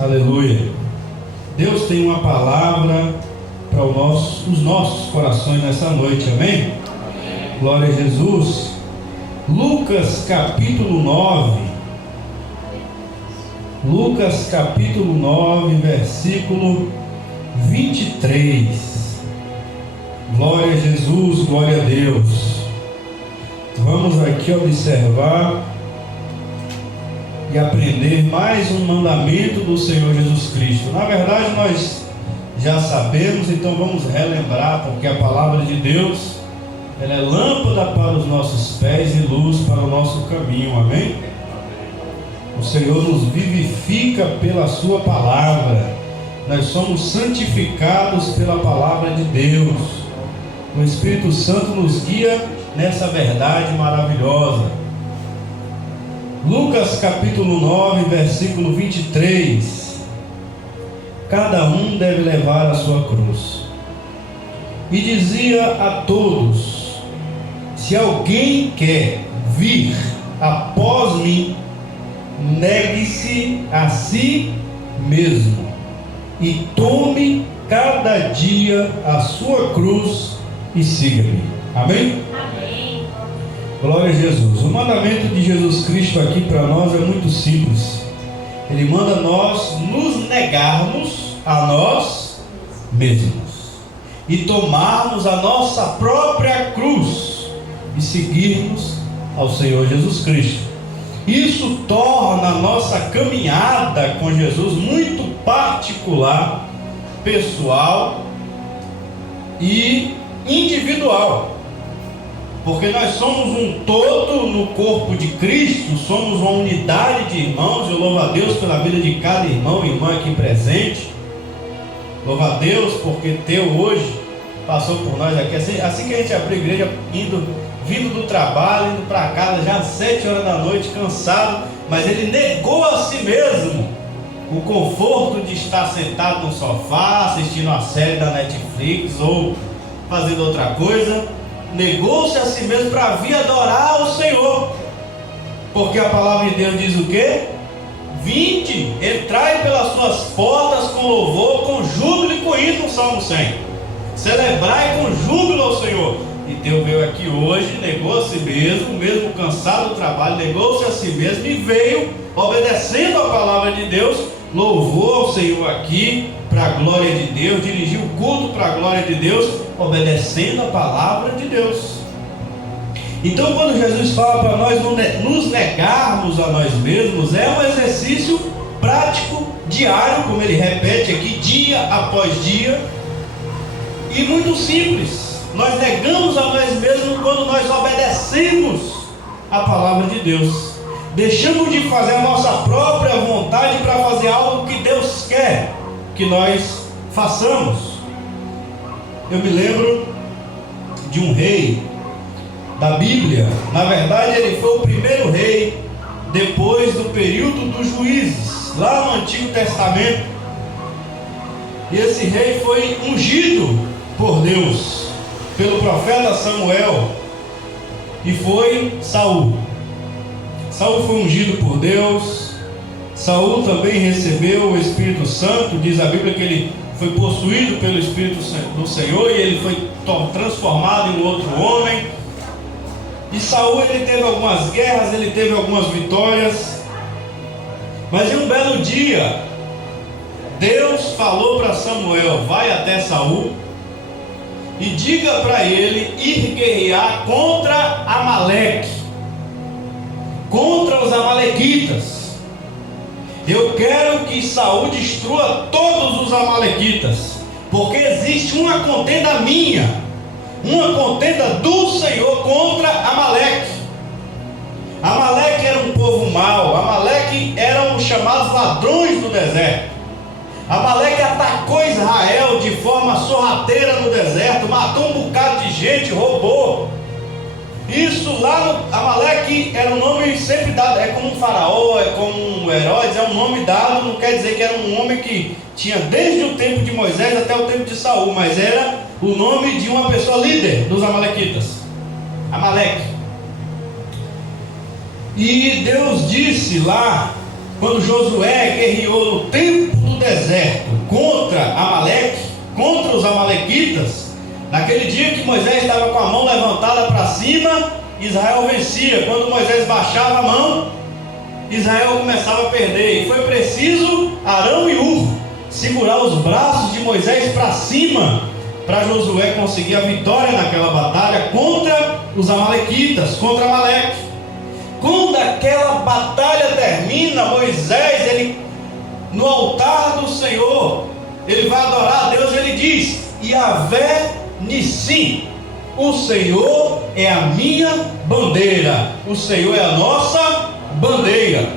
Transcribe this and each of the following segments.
Aleluia. Deus tem uma palavra para os nossos corações nessa noite, amém? Glória a Jesus. Lucas capítulo 9. Lucas capítulo 9, versículo 23. Glória a Jesus, glória a Deus. Vamos aqui observar e aprender mais um mandamento do Senhor Jesus Cristo. Na verdade nós já sabemos, então vamos relembrar, porque a palavra de Deus, ela é lâmpada para os nossos pés e luz para o nosso caminho, amém? O Senhor nos vivifica pela sua palavra, nós somos santificados pela palavra de Deus, o Espírito Santo nos guia nessa verdade maravilhosa. Lucas capítulo 9, versículo 23. Cada um deve levar a sua cruz. E dizia a todos: se alguém quer vir após mim, negue-se a si mesmo e tome cada dia a sua cruz e siga-me. Amém? Glória a Jesus. O mandamento de Jesus Cristo aqui para nós é muito simples. Ele manda nós nos negarmos a nós mesmos e tomarmos a nossa própria cruz e seguirmos ao Senhor Jesus Cristo. Isso torna a nossa caminhada com Jesus muito particular, pessoal e individual. Porque nós somos um todo no corpo de Cristo, somos uma unidade de irmãos. Eu louvo a Deus pela vida de cada irmão e irmã aqui presente. Louvo a Deus porque Teu hoje passou por nós aqui. Assim que a gente abriu a igreja, vindo do trabalho, indo para casa, já às 7 horas da noite, cansado, mas ele negou a si mesmo o conforto de estar sentado no sofá, assistindo a série da Netflix ou fazendo outra coisa. Negou-se a si mesmo para vir adorar o Senhor, porque a palavra de Deus diz o quê? Vinde, entrai pelas suas portas com louvor, com júbilo e com hino, no Salmo 100. Celebrai com júbilo ao Senhor. E Deus veio aqui hoje, negou a si mesmo cansado do trabalho, negou-se a si mesmo e veio obedecendo a palavra de Deus, louvou ao Senhor aqui para a glória de Deus, dirigiu o culto para a glória de Deus, obedecendo a palavra de Deus. Então, quando Jesus fala para nós nos negarmos a nós mesmos, é um exercício prático, diário, como ele repete aqui, dia após dia, e muito simples. Nós negamos a nós mesmos quando nós obedecemos a palavra de Deus. Deixamos de fazer a nossa própria vontade para fazer algo que Deus quer que nós façamos. Eu me lembro de um rei da Bíblia. Na verdade, ele foi o primeiro rei depois do período dos juízes, lá no Antigo Testamento. E esse rei foi ungido por Deus, pelo profeta Samuel, e foi Saul. Saul foi ungido por Deus. Saul também recebeu o Espírito Santo. Diz a Bíblia que ele foi possuído pelo Espírito do Senhor e ele foi transformado em outro homem. E Saul, ele teve algumas guerras, ele teve algumas vitórias, mas em um belo dia Deus falou para Samuel: vai até Saul e diga para ele ir guerrear contra Amaleque, contra os amalequitas. Eu quero que Saul destrua todos os amalequitas, porque existe uma contenda minha, uma contenda do Senhor contra Amaleque. Amaleque era um povo mau, Amaleque eram os chamados ladrões do deserto. Amaleque atacou Israel de forma sorrateira no deserto, matou um bocado de gente, roubou. Isso lá no Amaleque era um nome sempre dado, é como um faraó, é como um Herodes, é um nome dado, não quer dizer que era um homem que tinha desde o tempo de Moisés até o tempo de Saul, mas era o nome de uma pessoa líder dos amalequitas, Amaleque. E Deus disse lá, quando Josué guerreou no tempo deserto contra Amaleque, contra os amalequitas, naquele dia que Moisés estava com a mão levantada para cima, Israel vencia. Quando Moisés baixava a mão, Israel começava a perder. E foi preciso Arão e Hur segurar os braços de Moisés para cima, para Josué conseguir a vitória naquela batalha contra os amalequitas, contra Amaleque. Quando aquela batalha termina, Moisés, ele no altar do Senhor, ele vai adorar a Deus. Ele diz: Yahvé Nissim, o Senhor é a minha bandeira, o Senhor é a nossa bandeira,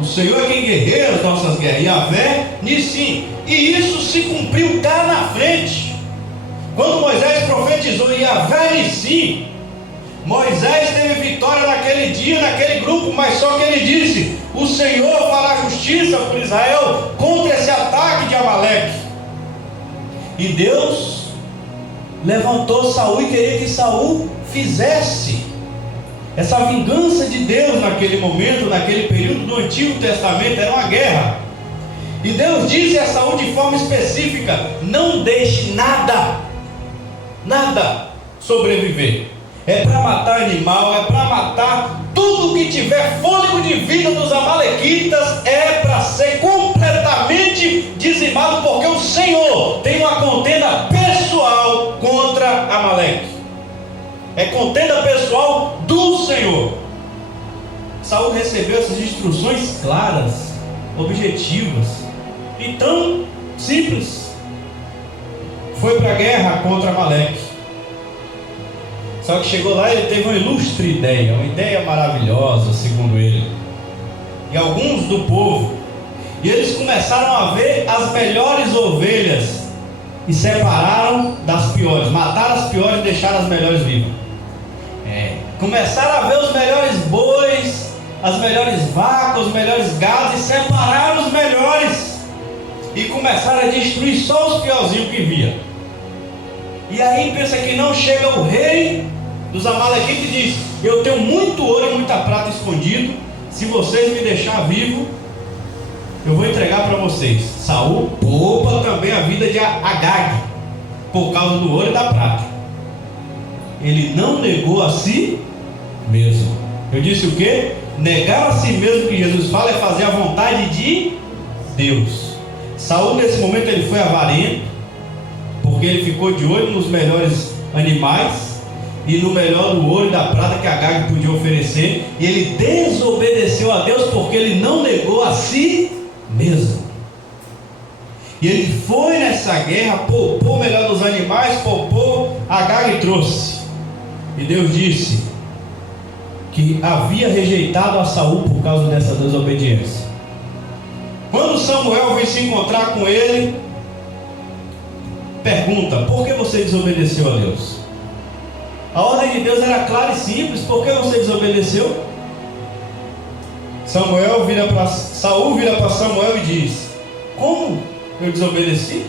o Senhor é quem guerreia as nossas guerras. Yahvé Nissim. E isso se cumpriu cá na frente. Quando Moisés profetizou Yahvé Nissim, Moisés teve vitória naquele dia, naquele grupo, mas só que ele disse: o Senhor fará justiça por Israel contra esse ataque de Amaleque. E Deus levantou Saul e queria que Saul fizesse essa vingança de Deus naquele momento, naquele período do Antigo Testamento. Era uma guerra. E Deus disse a Saul de forma específica: não deixe nada sobreviver. É para matar animal, é para matar tudo que tiver fôlego de vida dos amalequitas, é para ser completamente dizimado, porque o Senhor tem uma contenda pessoal contra Amaleque. É contenda pessoal do Senhor. Saul recebeu essas instruções claras, objetivas e tão simples. Foi para a guerra contra Amaleque. Só que chegou lá e ele teve uma ilustre ideia, uma ideia maravilhosa, segundo ele, e alguns do povo. E eles começaram a ver as melhores ovelhas e separaram das piores, mataram as piores e deixaram as melhores vivas. Começaram a ver os melhores bois, as melhores vacas, os melhores gados, e separaram os melhores e começaram a destruir só os piorzinhos que via. E aí pensa que não chega o rei dos amalequitas e diz: eu tenho muito ouro e muita prata escondido, se vocês me deixar vivo, eu vou entregar para vocês. Saul poupa também a vida de Agag por causa do ouro e da prata. Ele não negou a si mesmo. Eu disse o que? Negar a si mesmo, que Jesus fala, é fazer a vontade de Deus. Saul nesse momento ele foi avarento, porque ele ficou de olho nos melhores animais e no melhor do ouro e da prata que Agag podia oferecer, e ele desobedeceu a Deus porque ele não negou a si mesmo. E ele foi nessa guerra, poupou o melhor dos animais, poupou, Agag e trouxe. E Deus disse que havia rejeitado a Saul por causa dessa desobediência. Quando Samuel veio se encontrar com ele, pergunta: por que você desobedeceu a Deus? A ordem de Deus era clara e simples. Por que você desobedeceu? Saul vira para Samuel e diz: como eu desobedeci?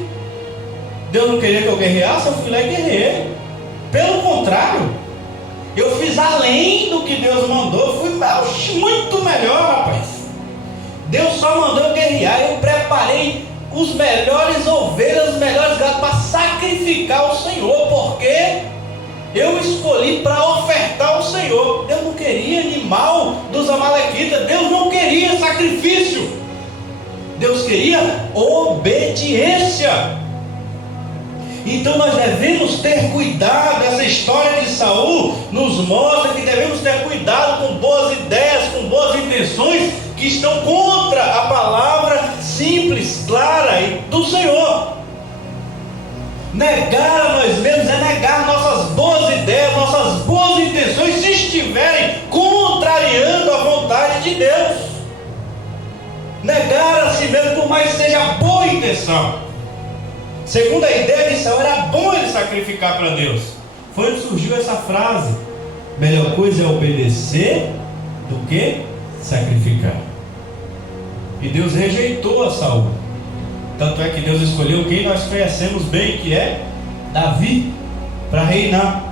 Deus não queria que eu guerreasse, eu fui lá e guerreei. Pelo contrário, eu fiz além do que Deus mandou. Eu fui muito melhor, rapaz. Deus só mandou eu guerrear. Eu preparei os melhores ovelhas, os melhores gados para sacrificar ao Senhor, porque eu escolhi para ofertar ao Senhor. Deus não queria animal dos amalequitas, Deus não queria sacrifício, Deus queria obediência. Então nós devemos ter cuidado. Essa história de Saul nos mostra que devemos ter cuidado com boas ideias, com boas intenções que estão contra a palavra simples, clara e do Senhor. Negar a nós mesmos é negar nossas boas ideias, nossas boas intenções, se estiverem contrariando a vontade de Deus. Negar a si mesmo, por mais que seja boa intenção. Segundo a ideia de Saul, era bom ele sacrificar para Deus. Foi onde surgiu essa frase: melhor coisa é obedecer do que sacrificar. E Deus rejeitou a Saul. Tanto é que Deus escolheu quem nós conhecemos bem, que é Davi, para reinar.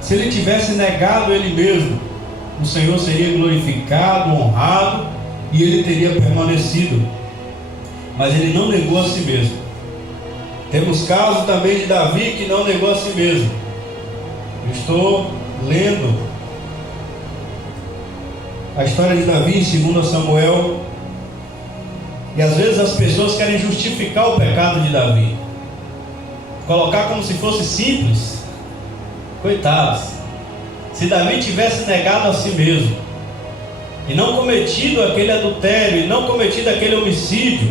Se ele tivesse negado ele mesmo, o Senhor seria glorificado, honrado, e ele teria permanecido. mas ele não negou a si mesmo. Temos caso também de Davi que não negou a si mesmo. Eu estou lendo a história de Davi em 2 Samuel, e às vezes as pessoas querem justificar o pecado de Davi, colocar como se fosse simples. Coitados, se Davi tivesse negado a si mesmo e não cometido aquele adultério, e não cometido aquele homicídio,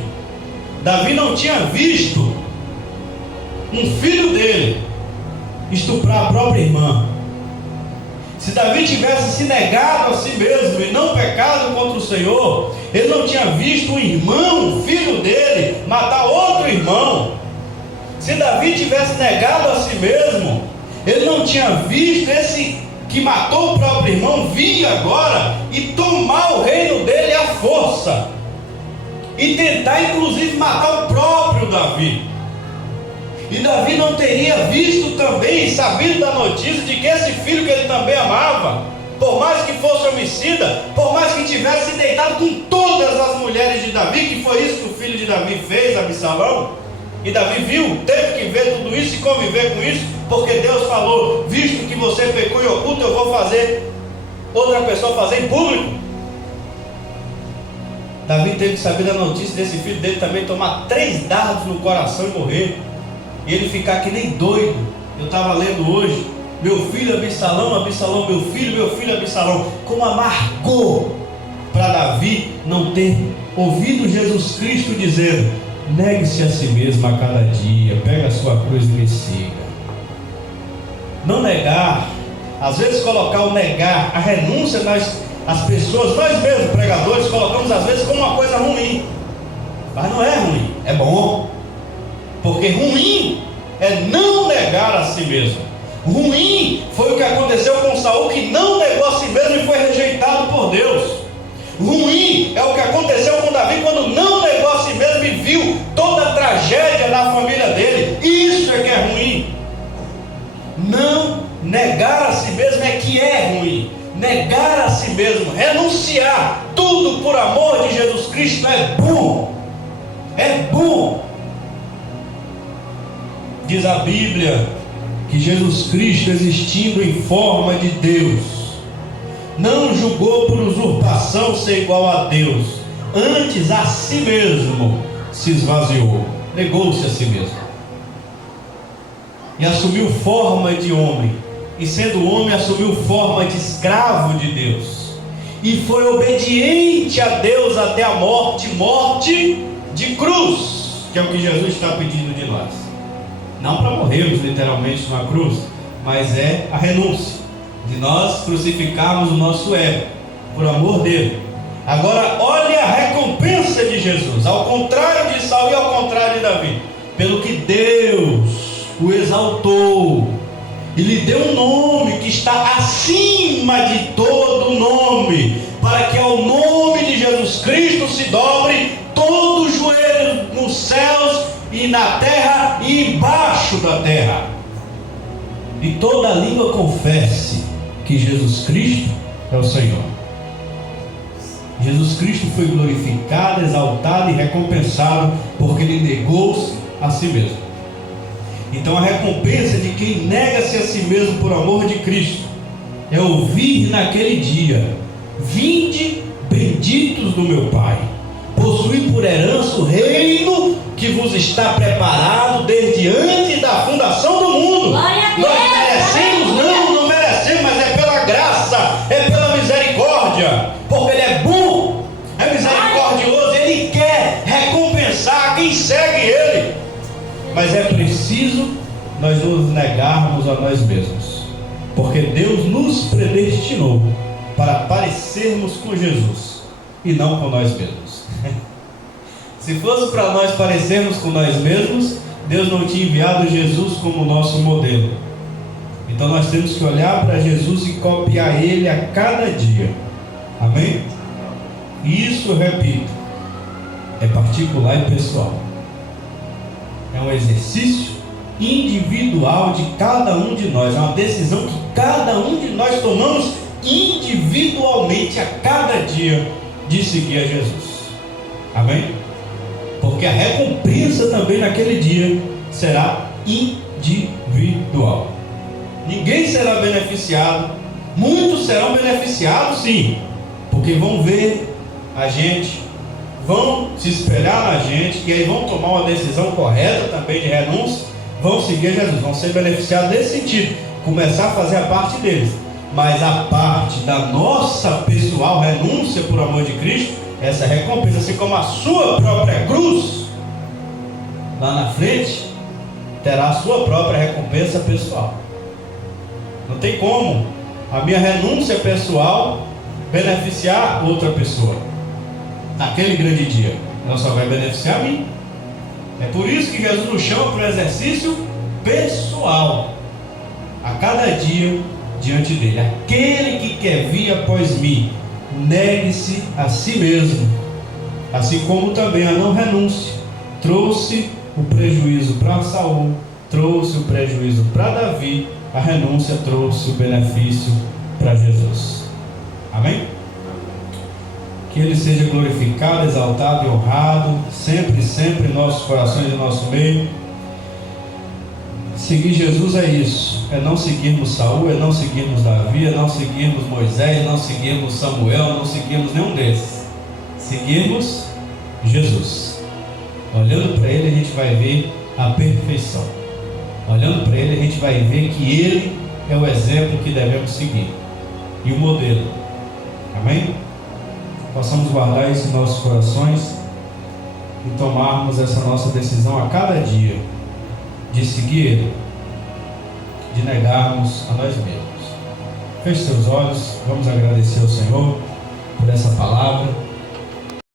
Davi não tinha visto um filho dele estuprar a própria irmã. Se Davi tivesse se negado a si mesmo e não pecado contra o Senhor, ele não tinha visto um irmão, um filho dele, matar outro irmão. Se Davi tivesse negado a si mesmo, ele não tinha visto esse que matou o próprio irmão vir agora e tomar o reino dele à força, e tentar inclusive matar o próprio Davi. E Davi não teria visto também, sabido da notícia de que esse filho que ele também amava, por mais que fosse homicida, por mais que tivesse se deitado com todas as mulheres de Davi, que foi isso que o filho de Davi fez, Absalão, e Davi viu, teve que ver tudo isso e conviver com isso, porque Deus falou: visto que você pecou em oculto, eu vou fazer outra pessoa fazer em público. Davi teve que saber da notícia desse filho dele também tomar 3 dardos no coração e morrer, e ele ficar que nem doido. Eu estava lendo hoje: meu filho Absalão, Absalão, meu filho Absalão. Como amargou para Davi não ter ouvido Jesus Cristo dizendo: negue-se a si mesmo a cada dia, pega a sua cruz e me siga. Não negar, às vezes colocar o negar, a renúncia as pessoas, nós mesmos pregadores, colocamos às vezes como uma coisa ruim, mas não é ruim, é bom. Porque ruim é não negar a si mesmo. Ruim foi o que aconteceu com Saul, que não negou a si mesmo e foi rejeitado por Deus. Ruim é o que aconteceu com Davi, quando não negou a si mesmo e viu toda a tragédia da família dele. Isso é que é ruim. Não negar a si mesmo é que é ruim. Negar a si mesmo, renunciar tudo por amor de Jesus Cristo é bom. É bom. Diz a Bíblia que Jesus Cristo, existindo em forma de Deus, não julgou por usurpação ser igual a Deus, antes a si mesmo se esvaziou, negou-se a si mesmo, e assumiu forma de homem, e sendo homem assumiu forma de escravo de Deus, e foi obediente a Deus até a morte de cruz, que é o que Jesus está pedindo de nós. Não para morrermos literalmente numa cruz, mas é a renúncia, de nós crucificarmos o nosso ego, por amor dele. Agora olhe a recompensa de Jesus, ao contrário de Saul e ao contrário de Davi, pelo que Deus o exaltou, e lhe deu um nome que está acima de todo nome, para que ao nome de Jesus Cristo se dobre todo o joelho nos céus e na terra e embaixo da terra, e toda língua confesse que Jesus Cristo é o Senhor. Jesus Cristo foi glorificado, exaltado e recompensado, porque ele negou-se a si mesmo. Então a recompensa de quem nega-se a si mesmo por amor de Cristo é ouvir naquele dia: vinde benditos do meu Pai, possuir por herança o reino que vos está preparado desde antes da fundação do mundo. Nós merecemos? Não merecemos, mas é pela graça, é pela misericórdia, porque ele é bom, é misericordioso, ele quer recompensar quem segue ele. Mas é preciso nós nos negarmos a nós mesmos, porque Deus nos predestinou para parecermos com Jesus e não com nós mesmos. Se fosse para nós parecermos com nós mesmos, Deus não tinha enviado Jesus como nosso modelo. Então nós temos que olhar para Jesus e copiar Ele a cada dia. Amém? E isso, eu repito, é particular e pessoal. É um exercício individual de cada um de nós. É uma decisão que cada um de nós tomamos individualmente a cada dia de seguir a Jesus. Amém? Porque porque a recompensa também naquele dia será individual. Ninguém será beneficiado, muitos serão beneficiados sim, porque vão ver a gente, vão se espelhar na gente, e aí vão tomar uma decisão correta também de renúncia, vão seguir Jesus, vão ser beneficiados nesse sentido, começar a fazer a parte deles. Mas a parte da nossa pessoal renúncia por amor de Cristo, essa recompensa, assim como a sua própria cruz, lá na frente, terá a sua própria recompensa pessoal. Não tem como a minha renúncia pessoal beneficiar outra pessoa naquele grande dia. Ela só vai beneficiar a mim. É por isso que Jesus nos chama para o exercício pessoal, a cada dia diante dele. Aquele que quer vir após mim, negue-se a si mesmo, assim como também a não renúncia trouxe o prejuízo para Saul, trouxe o prejuízo para Davi, a renúncia trouxe o benefício para Jesus. Amém? Que Ele seja glorificado, exaltado e honrado, sempre, sempre em nossos corações e em nosso meio. Seguir Jesus é isso, é não seguirmos Saul, é não seguirmos Davi, é não seguirmos Moisés, não seguirmos Samuel, não seguirmos nenhum desses. Seguirmos Jesus. Olhando para Ele, a gente vai ver a perfeição. Olhando para Ele, a gente vai ver que Ele é o exemplo que devemos seguir e o modelo. Amém? Possamos guardar isso em nossos corações e tomarmos essa nossa decisão a cada dia de seguir Ele, de negarmos a nós mesmos. Feche seus olhos, vamos agradecer ao Senhor por essa palavra.